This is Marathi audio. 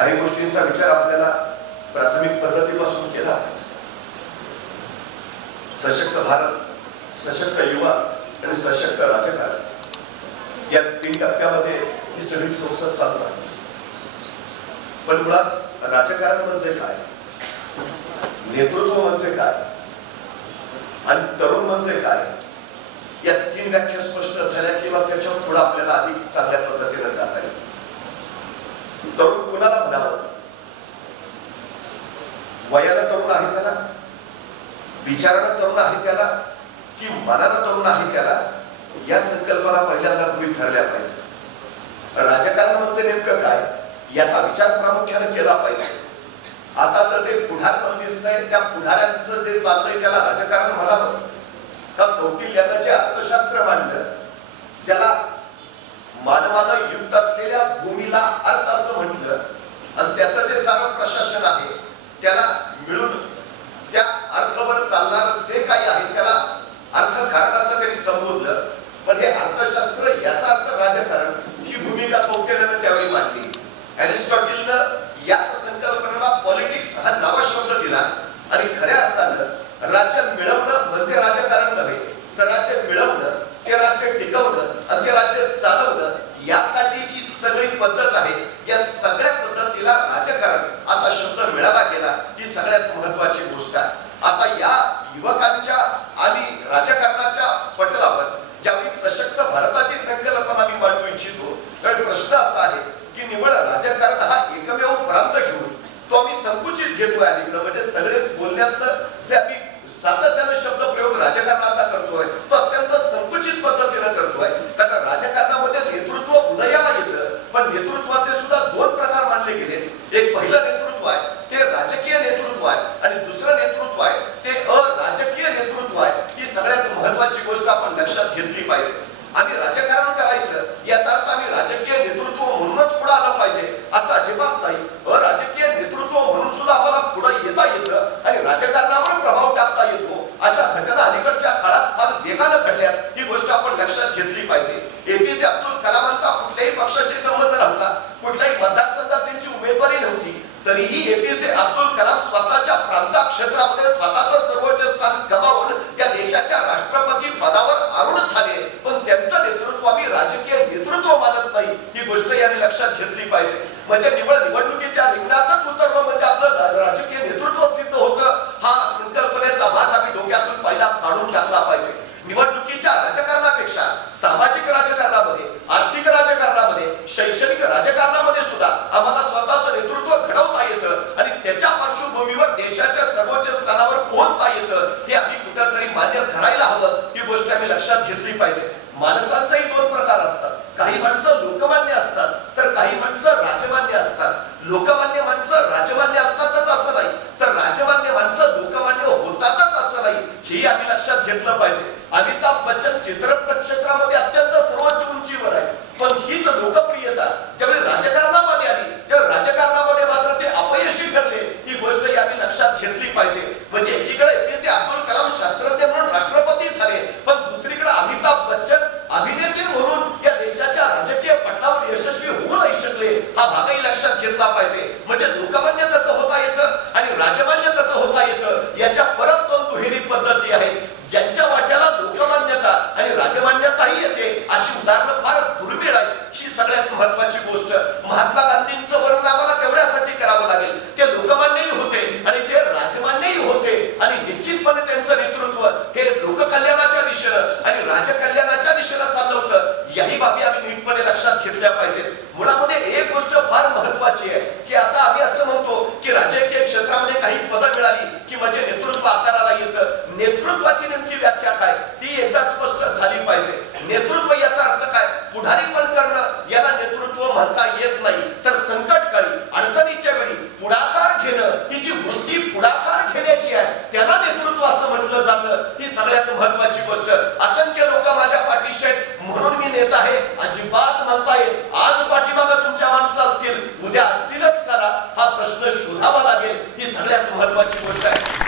काही गोष्टींचा विचार आपल्याला प्राथमिक पद्धतीपासून केला सशक्त भारत सशक्त युवा आणि सशक्त राजकारण या तीन टप्प्यामध्ये ही सगळी संसद चालू आहे. पण मुळात राजकारण म्हणजे काय? नेतृत्व म्हणजे काय? आणि तरुण म्हणजे काय? या तीन व्याख्या स्पष्ट झाल्या किंवा त्याच्यावर थोडं आपल्याला अधिक चांगल्या पद्धतीने जाता येईल तरुण कुणाला म्हणावं वयाला तरुण आहे त्याला विचारानं तरुण आहे त्याला की मनानं तरुण आहे त्याला या संकल्पना पहिल्यांदा गृहीत ठरल्या पाहिजे. राजकारण म्हणजे नेमकं काय? याचा विचार प्रामुख्याने केला पाहिजे. आताच जे पुढारपण दिसतंय त्या पुढाऱ्यांचं जे चाललंय त्याला राजकारण म्हणावं का कौटिल्यानं जे अर्थशास्त्र मांडलं ज्याला मानवानं युक्त असलेल्या भूमीला अर्थ असं म्हटलं आणि त्याचं जे सारं प्रशासन आहे त्याला मिळून त्या अर्थवर चालणार जे काही आहे त्याला अर्थकारण असं त्यांनी संबोधलं पण हे अर्थशास्त्र याचा अर्थ राजकारण ही भूमिका कौटिल्यानं त्यावेळी मांडली अरिस्टॉटिलनं याच संकल्पनेला पॉलिटिक्स हा नवा शब्द दिला आणि खऱ्या अर्थानं राज्य मिळवणं म्हणजे राजकारण नव्हे तर राज्य मिळवणं ते राज्य टिकवणं आणि ते राज्य चालवणं यासाठीची सगळी पद्धत आहे या सगळ्या पद्धतीला राजकारण असा शब्द मिळाला गेला ही सगळ्यात महत्वाची गोष्ट आहे आता या युवकांच्या आणि राजकारणाच्या पटलावर ज्यावेळी सशक्त भारताची संकल्पना मी मांडू इच्छितो कारण प्रश्न असा आहे की निवड राजकारण हा एकमेव प्रांत घेऊन तो आम्ही संकुचित घेतोय अलीकडं म्हणजे सगळेच जे आम्ही सातत्यानं शब्द प्रयोग राजकारणाचा करतोय तो अत्यंत संकुचित पद्धतीनं करतोय. कारण राजकारणामध्ये नेतृत्व उदयाला येतं पण नेतृत्वाचे सुद्धा दोन प्रकार मानले गेले. एक पहिलं नेतृत्व आहे ते राजकीय नेतृत्व आहे आणि दुसरं नेतृत्व आहे ते अराजकीय नेतृत्व आहे. ही सगळ्यात महत्वाची गोष्ट आपण लक्षात घेतली पाहिजे. आणि राजकारण करायचं याचा अर्थ आम्ही राजकीय नेतृत्व म्हणूनच पुढे आलं पाहिजे असं अजिबात नाही अराजकीय नेतृत्व म्हणून सुद्धा आम्हाला पुढे येता येतं आणि राजकारणावर प्रभाव टाकता येतो अशा घटना अलीकडच्या काळात फार वेगानं घडल्यात ही गोष्ट आपण लक्षात घेतली पाहिजे एपीजे अब्दुल कलामांचा कुठल्याही पक्षाशी संबंध नव्हता. कुठल्याही मतदारसंघात त्यांची उमेदवारी नव्हती तरीही एपीजे अब्दुल कलाम स्वतःच्या प्रांता क्षेत्रामध्ये स्वतःच सर्वोच्च स्थान गमावून या देशाच्या राष्ट्रपती पदावर आरूढ झाले. पण त्यांचं नेतृत्व आम्ही राजकीय नेतृत्व मानत नाही. ही गोष्ट यांनी लक्षात घेतली पाहिजे. म्हणजे निवड निवडणुकीच्या रिंगणातच उतरलं म्हणजे आपलं राजकीय नेतृत्व सिद्ध होतं हा संकल्पनेचा भाग आम्ही डोक्यातून पहिला काढून टाकला पाहिजे निवडणुकीच्या राजकारणापेक्षा सामाजिक राजकारणामध्ये आर्थिक राजकारणामध्ये शैक्षणिक राजकारणामध्ये सुद्धा आम्हाला स्वतःचं नेतृत्व घडवता येतं आणि त्याच्या पार्श्वभूमीवर देशाच्या सर्वोच्च स्थानावर पोहोचता येतं हे आधी कुठंतरी मान्य करायला हवं ही गोष्ट आम्ही लक्षात घेतली पाहिजे. माणसांचाही दोन प्रकार असतात. काही माणसं लोकमान्य असतात तर काही माणसं राजमान्य असतात. लोकमान्य माणसं राजमान्य असतातच असं नाही तर राजमान्य माणसं लोकमान्य होतातच असं नाही हे आम्ही लक्षात घेतलं पाहिजे. अमिताभ बच्चन चित्रपट क्षेत्रामध्ये अत्यंत सर्वोच्च उंचीवर आहे पण हीच लोकप्रियता ज्यावेळी राजकारणामध्ये आली तेव्हा राजकारणामध्ये मात्र ते अपयशी ठरले ही गोष्ट आम्ही लक्षात घेतली पाहिजे म्हणजे एकीकडे एपीजे अब्दुल कलाम शास्त्रज्ञ म्हणून राष्ट्रपती झाले पण दुसरीकडे अमिताभ बच्चन अभिनेत्री म्हणून या देशाच्या राजकीय पटलावर यशस्वी होऊ नाही शकले हा भागही लक्षात घेतला पाहिजे भरता येत नाही तर संकट काळी अडचणीच्या वेळी पुढाकार घेणं ही जी वृत्ती पुढाकार घेण्याची आहे त्याला नेतृत्व असं म्हटलं जातं. ही सगळ्यात महत्वाची गोष्ट. असंख्य लोक माझ्या पाठीशी आहेत म्हणून मी नेता आहे. अजिबात म्हणता येईल आज पाठीमाग तुमच्या माणसं असतील उद्या असतीलच करा. हा प्रश्न शोधावा लागेल. ही सगळ्यात महत्वाची गोष्ट आहे.